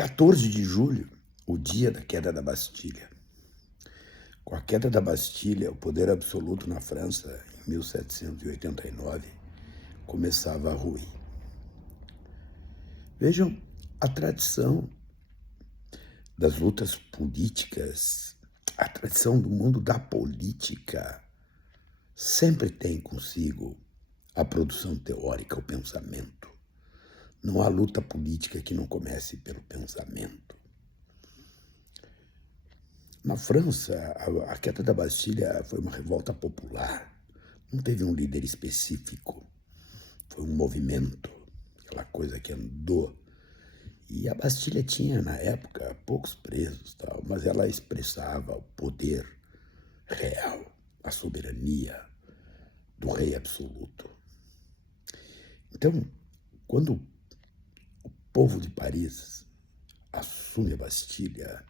14 de julho, o dia da queda da Bastilha. Com a queda da Bastilha, o poder absoluto na França, em 1789, começava a ruir. Vejam a tradição das lutas políticas, a tradição do mundo da política sempre tem consigo a produção teórica, o pensamento. Não há luta política que não comece pelo pensamento. Na França, a queda da Bastilha foi uma revolta popular. Não teve um líder específico. Foi um movimento, aquela coisa que andou. E a Bastilha tinha, na época, poucos presos, tal, mas ela expressava o poder real, a soberania do rei absoluto. Então, quando o povo de Paris assume a Bastilha,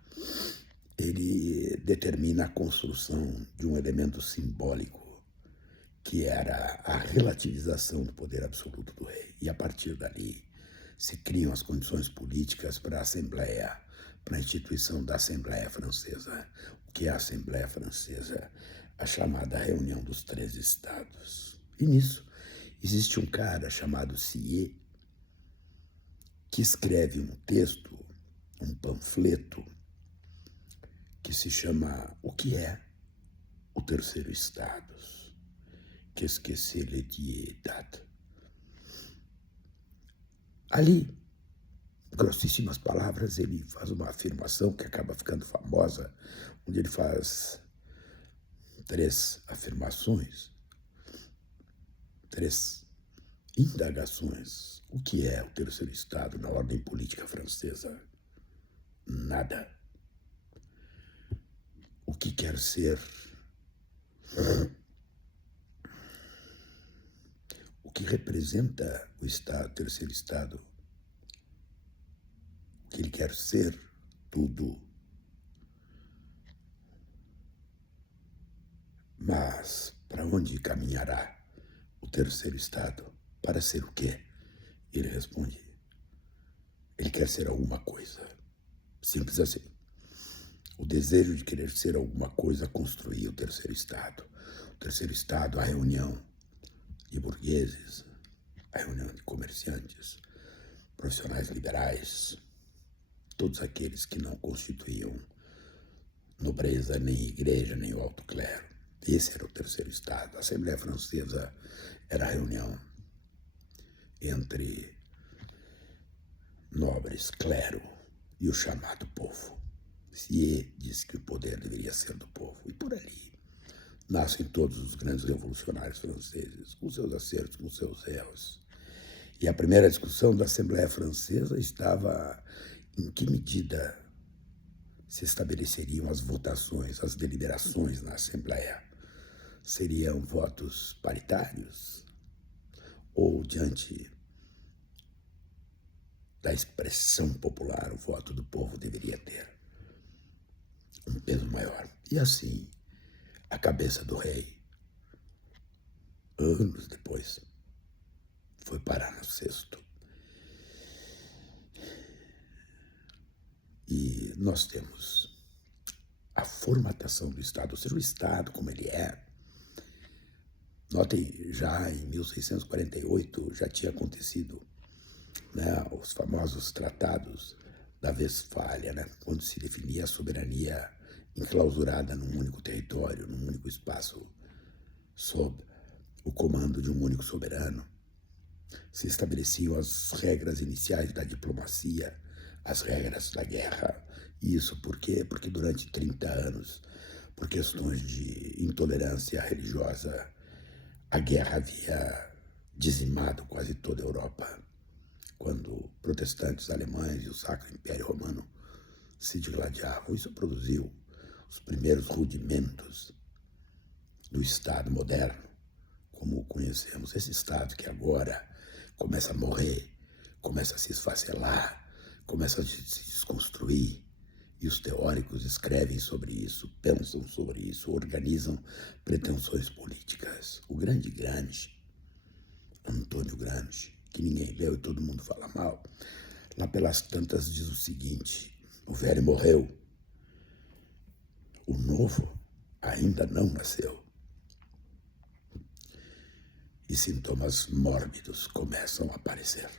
ele determina a construção de um elemento simbólico que era a relativização do poder absoluto do rei. E a partir dali se criam as condições políticas para a Assembleia, para a instituição da Assembleia Francesa. O que é a Assembleia Francesa? A chamada Reunião dos 13 Estados. E nisso existe um cara chamado Sieyès que escreve um texto, um panfleto, que se chama O que é o Terceiro Estado? Qu'est-ce que c'est le Dieu-État? Ali, grossíssimas palavras, ele faz uma afirmação que acaba ficando famosa, onde ele faz 3 afirmações, 3 indagações. O que é o terceiro Estado na ordem política francesa? Nada. O que quer ser? O que representa o Estado, o terceiro Estado? O que ele quer ser? Tudo. Mas para onde caminhará o terceiro Estado? Para ser o quê? Ele responde, ele quer ser alguma coisa. Simples assim. O desejo de querer ser alguma coisa construía o terceiro Estado. O terceiro Estado, a reunião de burgueses, a reunião de comerciantes, profissionais liberais, todos aqueles que não constituíam nobreza, nem igreja, nem o alto clero. Esse era o terceiro Estado. A Assembleia Francesa era a reunião entre nobres, clero e o chamado povo. Sieyès disse que o poder deveria ser do povo. E por ali nascem todos os grandes revolucionários franceses, com seus acertos, com seus erros. E a primeira discussão da Assembleia Francesa estava em que medida se estabeleceriam as votações, as deliberações na Assembleia. Seriam votos paritários? Ou, diante da expressão popular, o voto do povo deveria ter um peso maior? E assim, a cabeça do rei, anos depois, foi parar no cesto. E nós temos a formatação do Estado, ou seja, o Estado como ele é. Notem, já em 1648 já tinha acontecido, né, os famosos tratados da Westfália, né, quando se definia a soberania enclausurada num único território, num único espaço, sob o comando de um único soberano. Se estabeleciam as regras iniciais da diplomacia, as regras da guerra. E isso por quê? Porque durante 30 anos, por questões de intolerância religiosa, a guerra havia dizimado quase toda a Europa. Quando protestantes alemães e o Sacro Império Romano se digladiavam, isso produziu os primeiros rudimentos do Estado moderno, como o conhecemos. Esse Estado que agora começa a morrer, começa a se esfacelar, começa a se desconstruir. E os teóricos escrevem sobre isso, pensam sobre isso, organizam pretensões políticas. O grande Gramsci, Antônio Gramsci, que ninguém leu e todo mundo fala mal, Lá pelas tantas diz o seguinte: o velho morreu, o novo ainda não nasceu. E sintomas mórbidos começam a aparecer.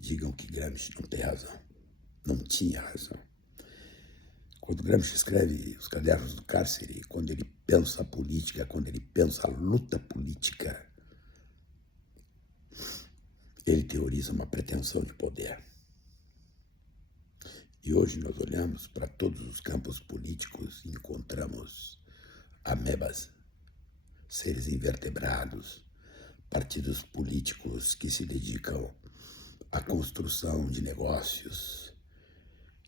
Digam que Gramsci não tem razão. Não tinha razão. Quando Gramsci escreve Os Cadernos do Cárcere, quando ele pensa a política, quando ele pensa a luta política, ele teoriza uma pretensão de poder. E hoje nós olhamos para todos os campos políticos e encontramos amebas, seres invertebrados, partidos políticos que se dedicam à construção de negócios,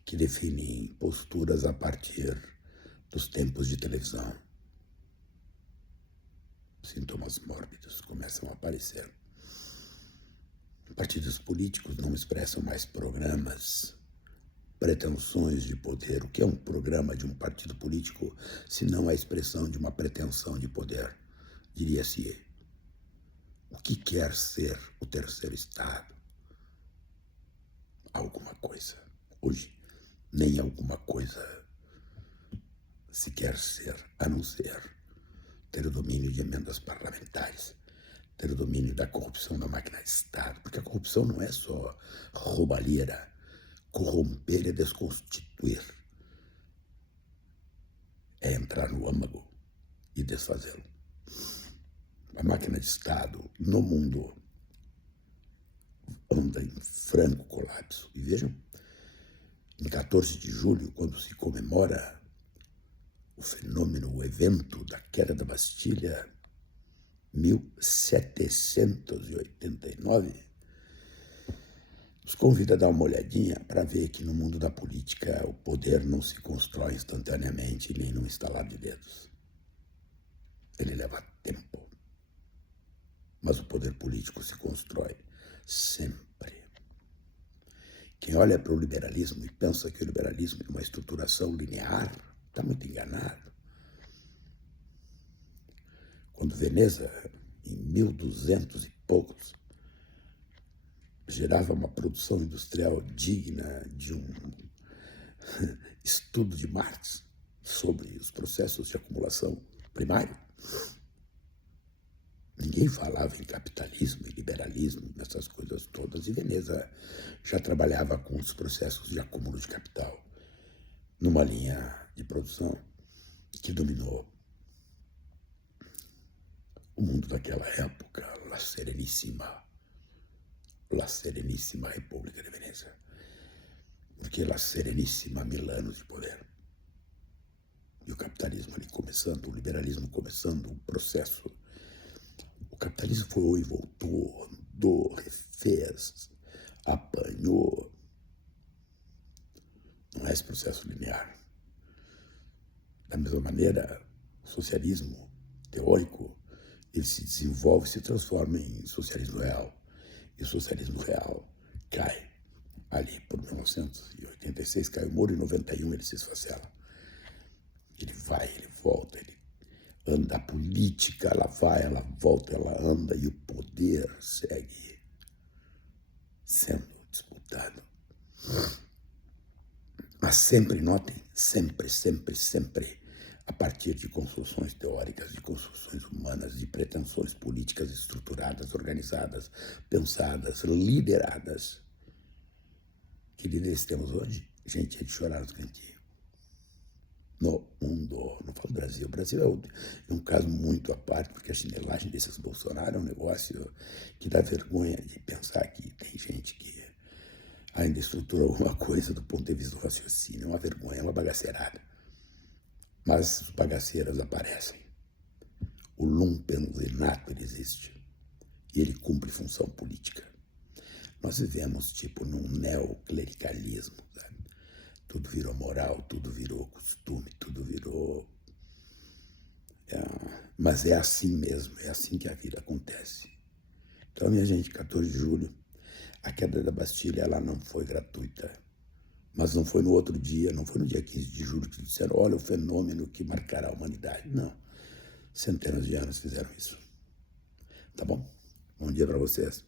que definem posturas a partir dos tempos de televisão. Sintomas mórbidos começam a aparecer. Partidos políticos não expressam mais programas, pretensões de poder. O que é um programa de um partido político, se não a expressão de uma pretensão de poder? Diria-se, o que quer ser o terceiro Estado? Alguma coisa. Hoje, nem alguma coisa se quer ser, a não ser ter o domínio de emendas parlamentares, ter o domínio da corrupção da máquina de Estado, porque a corrupção não é só roubalheira. Corromper é desconstituir, é entrar no âmago e desfazê-lo. A máquina de Estado no mundo anda em franco colapso. E vejam, em 14 de julho, quando se comemora o fenômeno, o evento da queda da Bastilha, 1789, nos convida a dar uma olhadinha para ver que no mundo da política o poder não se constrói instantaneamente nem num estalar de dedos. Ele leva tempo. Mas o poder político se constrói sempre. Quem olha para o liberalismo e pensa que o liberalismo é uma estruturação linear, está muito enganado. Quando Veneza, em 1200 e poucos, gerava uma produção industrial digna de um estudo de Marx sobre os processos de acumulação primário, ninguém falava em capitalismo e liberalismo, nessas coisas todas, e Veneza já trabalhava com os processos de acúmulo de capital numa linha de produção que dominou o mundo daquela época, La Sereníssima República de Veneza, porque La Sereníssima Milano de poder. E o capitalismo ali começando, o liberalismo começando, o processo. O capitalismo foi e voltou, andou, refez, apanhou. Não é esse processo linear. Da mesma maneira, o socialismo teórico, ele se desenvolve, se transforma em socialismo real. E o socialismo real cai. Ali, por 1986, cai o muro, em 91 ele se esfacela. Ele vai, ele volta, ele anda. A política, ela vai, ela volta, ela anda, e o poder segue sendo disputado. Mas sempre, notem, sempre, a partir de construções teóricas, de construções humanas, de pretensões políticas estruturadas, organizadas, pensadas, lideradas. Que líderes temos hoje? Gente, é de chorar nos cantinhos. No mundo, não falo do Brasil. O Brasil é um caso muito à parte, porque a chinelagem desses Bolsonaro é um negócio que dá vergonha de pensar que tem gente que ainda estrutura alguma coisa do ponto de vista do raciocínio. É uma vergonha, é uma bagaceirada. Mas os bagaceiras aparecem. O lumpenzenato, ele existe. E ele cumpre função política. Nós vivemos, tipo, num neoclericalismo, sabe? Tudo virou moral, tudo virou costume, tudo virou... Mas é assim mesmo, é assim que a vida acontece. Então, minha gente, 14 de julho, a queda da Bastilha, ela não foi gratuita. Mas não foi no outro dia, não foi no dia 15 de julho que disseram, olha o fenômeno que marcará a humanidade. Não. Centenas de anos fizeram isso. Tá bom? Bom dia para vocês.